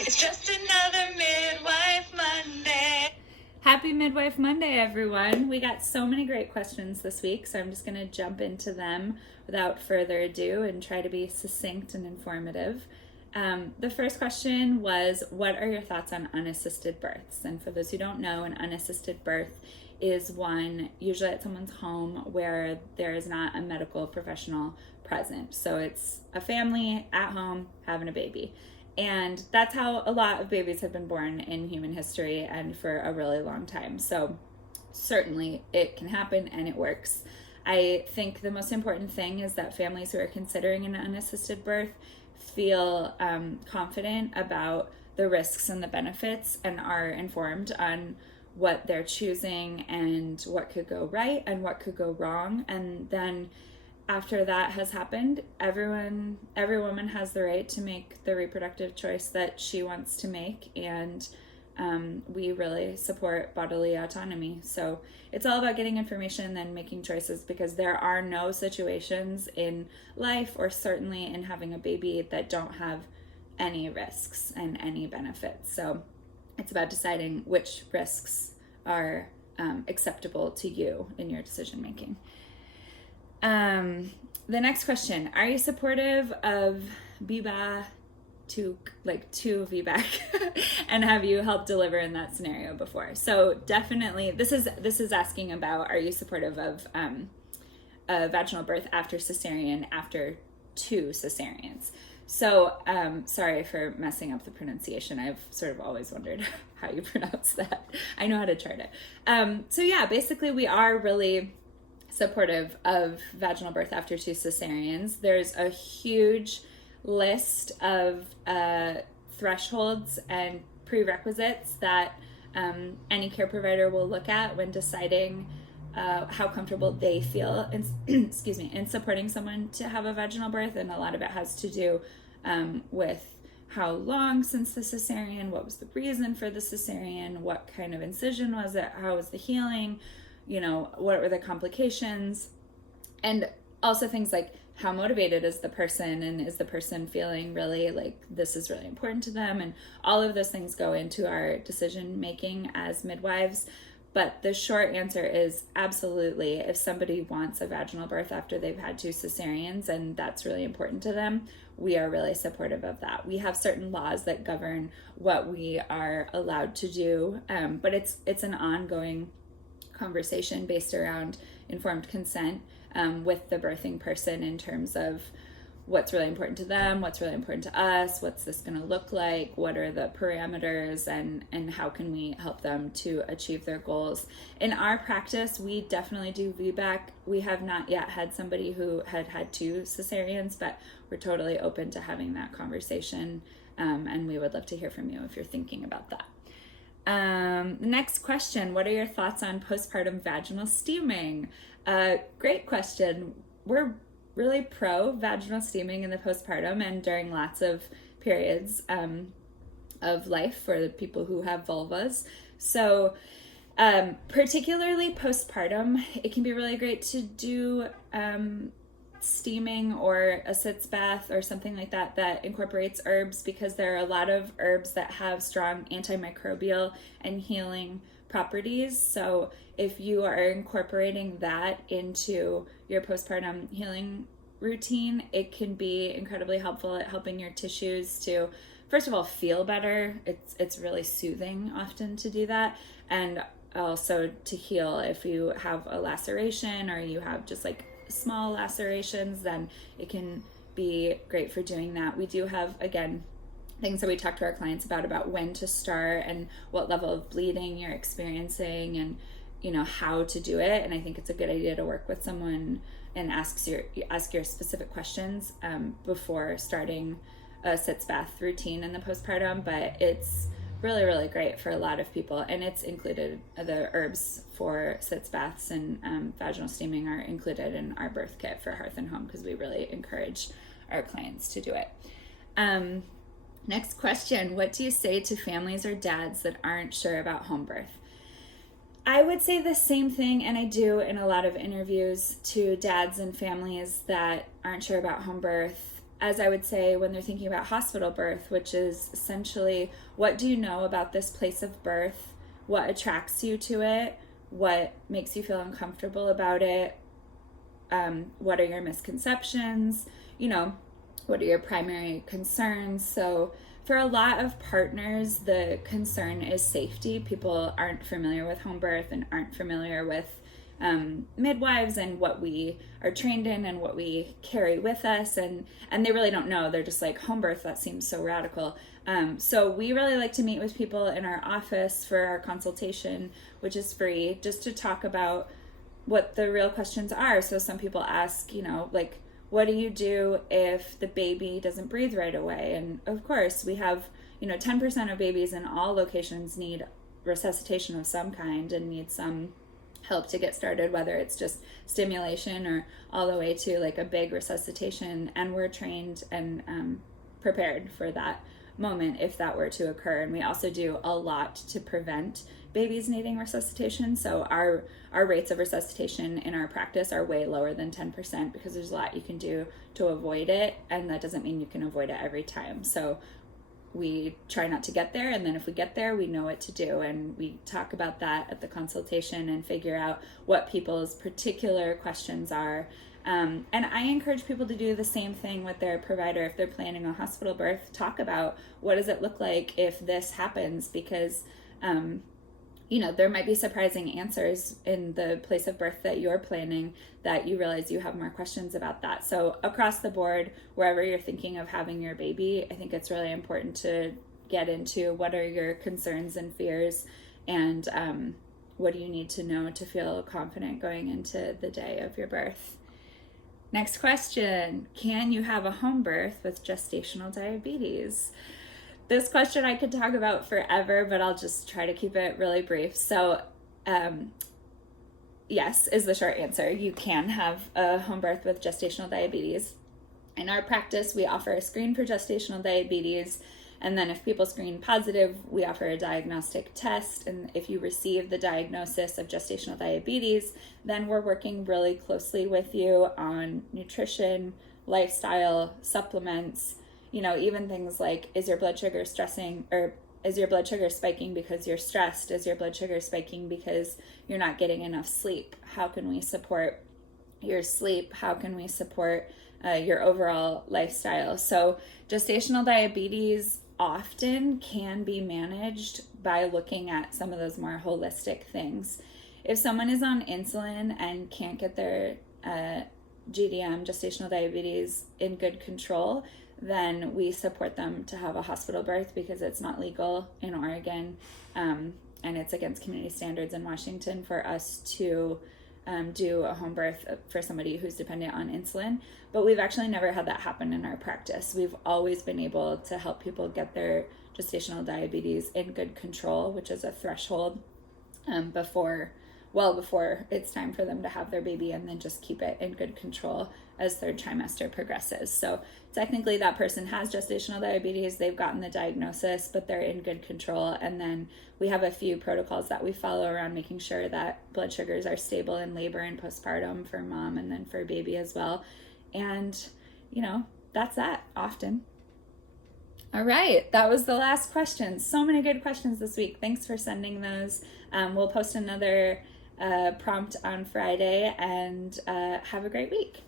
It's just another Midwife Monday. Happy Midwife Monday, everyone. We got so many great questions this week, so I'm just going to jump into them without further ado and try to be succinct and informative. The first question was, what are your thoughts on unassisted births? And for those who don't know, an unassisted birth is one usually at someone's home where there is not a medical professional present. So it's a family at home having a baby. And that's how a lot of babies have been born in human history and for a really long time. So certainly it can happen and it works. I think the most important thing is that families who are considering an unassisted birth feel confident about the risks and the benefits and are informed on what they're choosing and what could go right and what could go wrong. And then after that has happened, every woman has the right to make the reproductive choice that she wants to make, and we really support bodily autonomy. So it's all about getting information and making choices, because there are no situations in life, or certainly in having a baby, that don't have any risks and any benefits. So it's about deciding which risks are acceptable to you in your decision making. The next question, are you supportive of VBA2C, VBAC, and have you helped deliver in that scenario before? So definitely, this is asking about, are you supportive of a vaginal birth after cesarean, after 2 cesareans? So sorry for messing up the pronunciation. I've sort of always wondered how you pronounce that. I know how to chart it. So yeah, basically we are really supportive of vaginal birth after 2 cesareans. There's a huge list of thresholds and prerequisites that any care provider will look at when deciding how comfortable they feel in, in supporting someone to have a vaginal birth. And a lot of it has to do with how long since the cesarean, what was the reason for the cesarean, what kind of incision was it, how was the healing, what were the complications, and also things like how motivated is the person, and is the person feeling really like this is really important to them, and all of those things go into our decision making as midwives. But the short answer is absolutely. If somebody wants a vaginal birth after they've had 2 cesareans and that's really important to them, we are really supportive of that. We have certain laws that govern what we are allowed to do, but it's an ongoing conversation based around informed consent with the birthing person in terms of what's really important to them, what's really important to us, what's this going to look like, what are the parameters, and how can we help them to achieve their goals. In our practice, we definitely do VBAC. We have not yet had somebody who had 2 cesareans, but we're totally open to having that conversation, and we would love to hear from you if you're thinking about that. Next question, what are your thoughts on postpartum vaginal steaming? Great question. We're really pro vaginal steaming in the postpartum and during lots of periods of life for the people who have vulvas. So particularly postpartum, it can be really great to do steaming or a sitz bath or something like that that incorporates herbs, because there are a lot of herbs that have strong antimicrobial and healing properties. So if you are incorporating that into your postpartum healing routine, it can be incredibly helpful at helping your tissues to, first of all, feel better. It's really soothing often to do that, and also to heal. If you have a laceration or you have just like small lacerations, then it can be great for doing that. We do have, again, things that we talk to our clients about when to start and what level of bleeding you're experiencing, and how to do it. And I think it's a good idea to work with someone and ask your specific questions before starting a sitz bath routine in the postpartum. But it's really, really great for a lot of people, and it's included. The herbs for sitz baths and vaginal steaming are included in our birth kit for Hearth and Home, because we really encourage our clients to do it. Next question, what do you say to families or dads that aren't sure about home birth? I would say the same thing, and I do in a lot of interviews, to dads and families that aren't sure about home birth. as I would say when they're thinking about hospital birth, which is essentially, what do you know about this place of birth? What attracts you to it? What makes you feel uncomfortable about it? What are your misconceptions? What are your primary concerns? So for a lot of partners, the concern is safety. People aren't familiar with home birth and aren't familiar with midwives and what we are trained in and what we carry with us, and they really don't know. They're just like, home birth, that seems so radical. So we really like to meet with people in our office for our consultation, which is free, just to talk about what the real questions are. So some people ask, like, what do you do if the baby doesn't breathe right away? And of course, we have, 10% of babies in all locations need resuscitation of some kind and need some help to get started, whether it's just stimulation or all the way to like a big resuscitation. And we're trained and prepared for that moment if that were to occur. And we also do a lot to prevent babies needing resuscitation. So our rates of resuscitation in our practice are way lower than 10% because there's a lot you can do to avoid it, and that doesn't mean you can avoid it every time. So we try not to get there, and then if we get there, we know what to do, and we talk about that at the consultation and figure out what people's particular questions are. And I encourage people to do the same thing with their provider. If they're planning a hospital birth, talk about what does it look like if this happens, because there might be surprising answers in the place of birth that you're planning that you realize you have more questions about that. So across the board, wherever you're thinking of having your baby, I think it's really important to get into what are your concerns and fears, and what do you need to know to feel confident going into the day of your birth. Next question, can you have a home birth with gestational diabetes? This question I could talk about forever, but I'll just try to keep it really brief. So, yes is the short answer. You can have a home birth with gestational diabetes. In our practice, we offer a screen for gestational diabetes, and then if people screen positive, we offer a diagnostic test. And if you receive the diagnosis of gestational diabetes, then we're working really closely with you on nutrition, lifestyle, supplements, even things like, is your blood sugar stressing, or is your blood sugar spiking because you're stressed? Is your blood sugar spiking because you're not getting enough sleep? How can we support your sleep? How can we support your overall lifestyle? So gestational diabetes often can be managed by looking at some of those more holistic things. If someone is on insulin and can't get their GDM, gestational diabetes, in good control, then we support them to have a hospital birth because it's not legal in Oregon, and it's against community standards in Washington for us to do a home birth for somebody who's dependent on insulin. But we've actually never had that happen in our practice. We've always been able to help people get their gestational diabetes in good control, which is a threshold before it's time for them to have their baby, and then just keep it in good control as third trimester progresses. So technically that person has gestational diabetes, they've gotten the diagnosis, but they're in good control. And then we have a few protocols that we follow around making sure that blood sugars are stable in labor and postpartum for mom and then for baby as well. And, that's that often. All right, that was the last question. So many good questions this week. Thanks for sending those. We'll post another prompt on Friday, and have a great week.